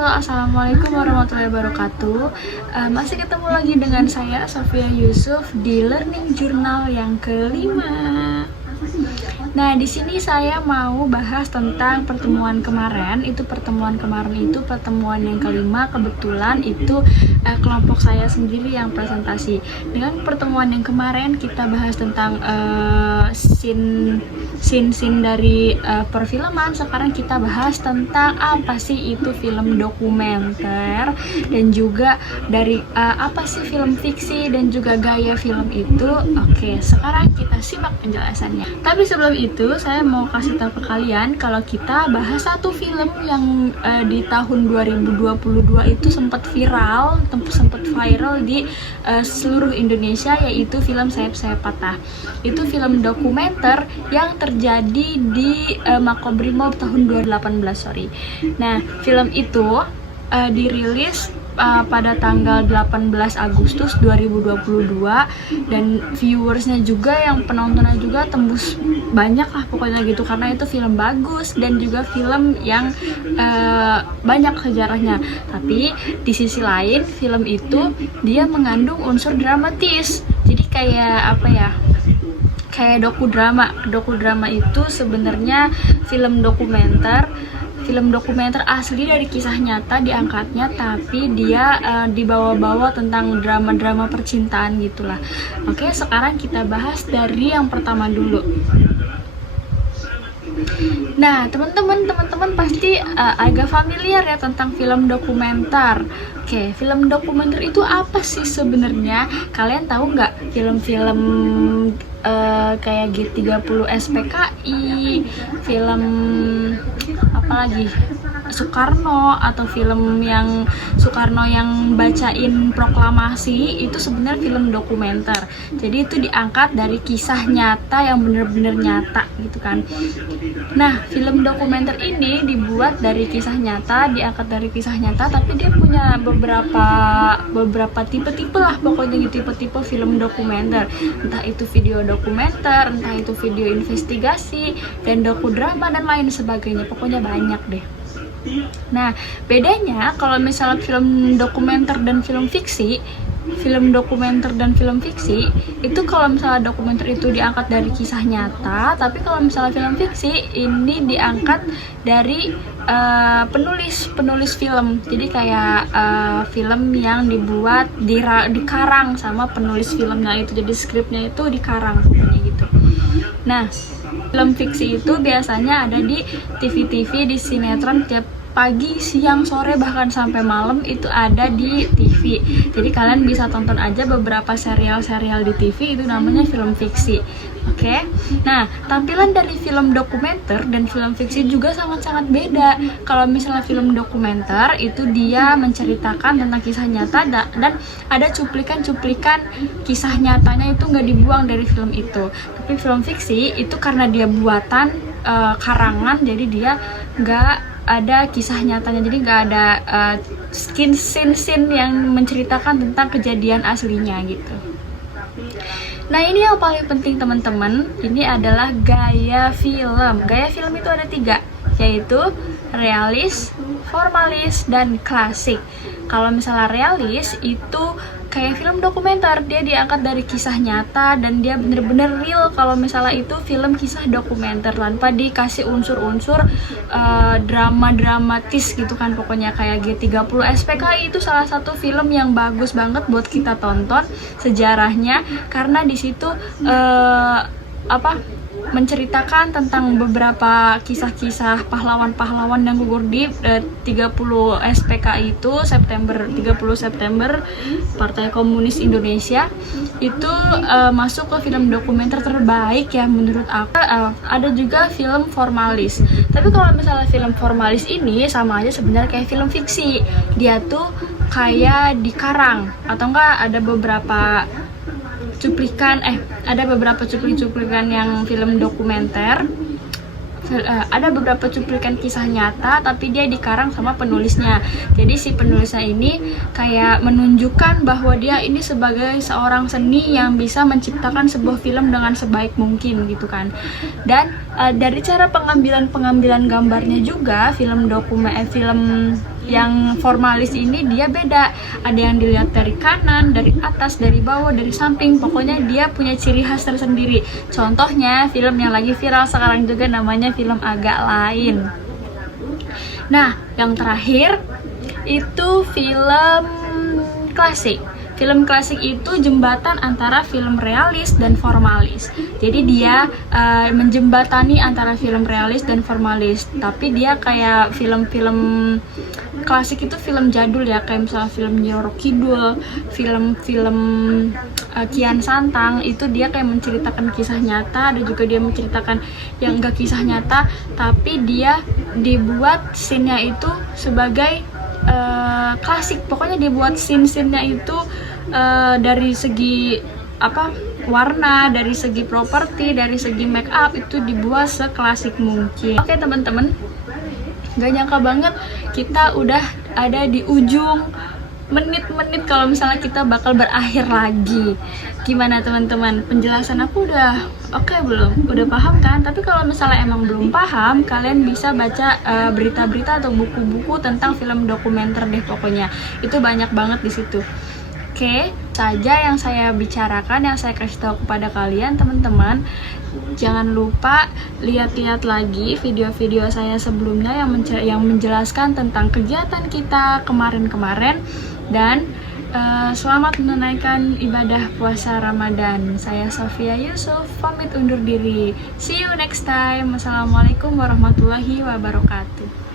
Halo, assalamualaikum warahmatullahi wabarakatuh. Masih ketemu lagi dengan saya Sofia Yusuf di Learning Journal yang kelima. Nah, di sini saya mau bahas tentang pertemuan kemarin. Pertemuan yang kelima. Kebetulan itu kelompok saya sendiri yang presentasi. Dengan pertemuan yang kemarin kita bahas tentang scene dari perfilman. Sekarang kita bahas tentang apa sih itu film dokumenter dan juga dari apa sih film fiksi dan juga gaya film itu. Oke, sekarang kita simak penjelasannya. Tapi sebelum itu saya mau kasih tahu ke kalian kalau kita bahas satu film yang di tahun 2022 itu sempat viral di seluruh Indonesia, yaitu film Sayap-Sayap Patah. Itu film dokumenter yang terjadi di Makobrimob tahun 2018. Nah, film itu dirilis pada tanggal 18 Agustus 2022 dan viewersnya juga, yang penontonnya juga tembus banyak lah pokoknya gitu, karena itu film bagus dan juga film yang banyak sejarahnya. Tapi di sisi lain film itu dia mengandung unsur dramatis, jadi kayak apa ya, kayak dokudrama itu sebenarnya film dokumenter asli dari kisah nyata diangkatnya, tapi dia dibawa-bawa tentang drama-drama percintaan gitulah. Oke, sekarang kita bahas dari yang pertama dulu. Nah, teman-teman pasti agak familiar ya tentang film dokumenter. Oke, film dokumenter itu apa sih sebenarnya? Kalian tahu nggak film-film kayak G30 SPKI, film apalagi Soekarno, atau film yang Soekarno yang bacain proklamasi, itu sebenarnya film dokumenter. Jadi itu diangkat dari kisah nyata yang bener-bener nyata gitu kan. Nah, film dokumenter ini dibuat dari kisah nyata, diangkat dari kisah nyata, tapi dia punya beberapa tipe-tipe lah pokoknya, tipe-tipe film dokumenter. Entah itu video dokumenter, entah itu video investigasi, dan dokudrama dan lain sebagainya. Pokoknya banyak deh. Nah, bedanya kalau misalnya film dokumenter dan film fiksi, itu kalau misalnya dokumenter itu diangkat dari kisah nyata, tapi kalau misalnya film fiksi ini diangkat dari penulis film. Jadi kayak film yang dibuat dikarang sama penulis filmnya itu, jadi skripnya itu dikarang pokoknya gitu. Nah, film fiksi itu biasanya ada di TV-TV, di sinetron tiap pagi, siang, sore, bahkan sampai malam itu ada di TV. Jadi kalian bisa tonton aja beberapa serial-serial di TV, itu namanya film fiksi. Oke. Nah, tampilan dari film dokumenter dan film fiksi juga sangat-sangat beda. Kalau misalnya film dokumenter itu dia menceritakan tentang kisah nyata dan ada cuplikan-cuplikan kisah nyatanya itu nggak dibuang dari film itu. Tapi film fiksi itu karena dia buatan karangan, jadi dia nggak ada kisah nyatanya, jadi nggak ada scene yang menceritakan tentang kejadian aslinya gitu. Nah, ini yang paling penting teman-teman, ini adalah gaya film. Gaya film itu ada 3, yaitu realis, formalis, dan klasik. Kalau misalnya realis itu kayak film dokumenter, dia diangkat dari kisah nyata dan dia bener-bener real. Kalau misalnya itu film kisah dokumenter tanpa dikasih unsur-unsur drama-dramatis gitu kan. Pokoknya kayak G30 SPKI itu salah satu film yang bagus banget buat kita tonton sejarahnya, karena di situ menceritakan tentang beberapa kisah-kisah pahlawan-pahlawan yang gugur di 30 SPKI itu, 30 September Partai Komunis Indonesia. Itu masuk ke film dokumenter terbaik ya menurut aku. Ada juga film formalis. Tapi kalau misalnya film formalis ini sama aja sebenarnya kayak film fiksi. Dia tuh kayak dikarang, atau enggak ada beberapa cuplikan yang film dokumenter, ada beberapa cuplikan kisah nyata tapi dia dikarang sama penulisnya. Jadi si penulisnya ini kayak menunjukkan bahwa dia ini sebagai seorang seni yang bisa menciptakan sebuah film dengan sebaik mungkin gitu kan. Dan dari cara pengambilan gambarnya juga film yang formalis ini dia beda, ada yang dilihat dari kanan, dari atas, dari bawah, dari samping, pokoknya dia punya ciri khas tersendiri. Contohnya film yang lagi viral sekarang juga namanya film Agak Lain. Nah, yang terakhir itu film klasik. Film klasik itu jembatan antara film realis dan formalis. Jadi dia menjembatani antara film realis dan formalis. Tapi dia kayak film-film klasik itu film jadul ya, kayak misalnya film Nyoro Kidul, film-film Kian Santang, itu dia kayak menceritakan kisah nyata, dan juga dia menceritakan yang enggak kisah nyata, tapi dia dibuat scene-nya itu sebagai klasik. Pokoknya dia buat scene-nya itu dari segi warna, dari segi properti, dari segi make up itu dibuat seklasik mungkin. Oke teman-teman, gak nyangka banget kita udah ada di ujung menit-menit kalau misalnya kita bakal berakhir lagi. Gimana teman-teman, penjelasan aku udah oke belum? Udah paham kan? Tapi kalau misalnya emang belum paham, kalian bisa baca berita-berita atau buku-buku tentang film dokumenter deh pokoknya. Itu banyak banget di situ. Oke, saja yang saya bicarakan, yang saya kasih tahu kepada kalian teman-teman. Jangan lupa lihat-lihat lagi video-video saya sebelumnya yang menjelaskan tentang kegiatan kita kemarin-kemarin. Dan selamat menunaikan ibadah puasa Ramadan. Saya Sofia Yusuf, pamit undur diri. See you next time. Wassalamualaikum warahmatullahi wabarakatuh.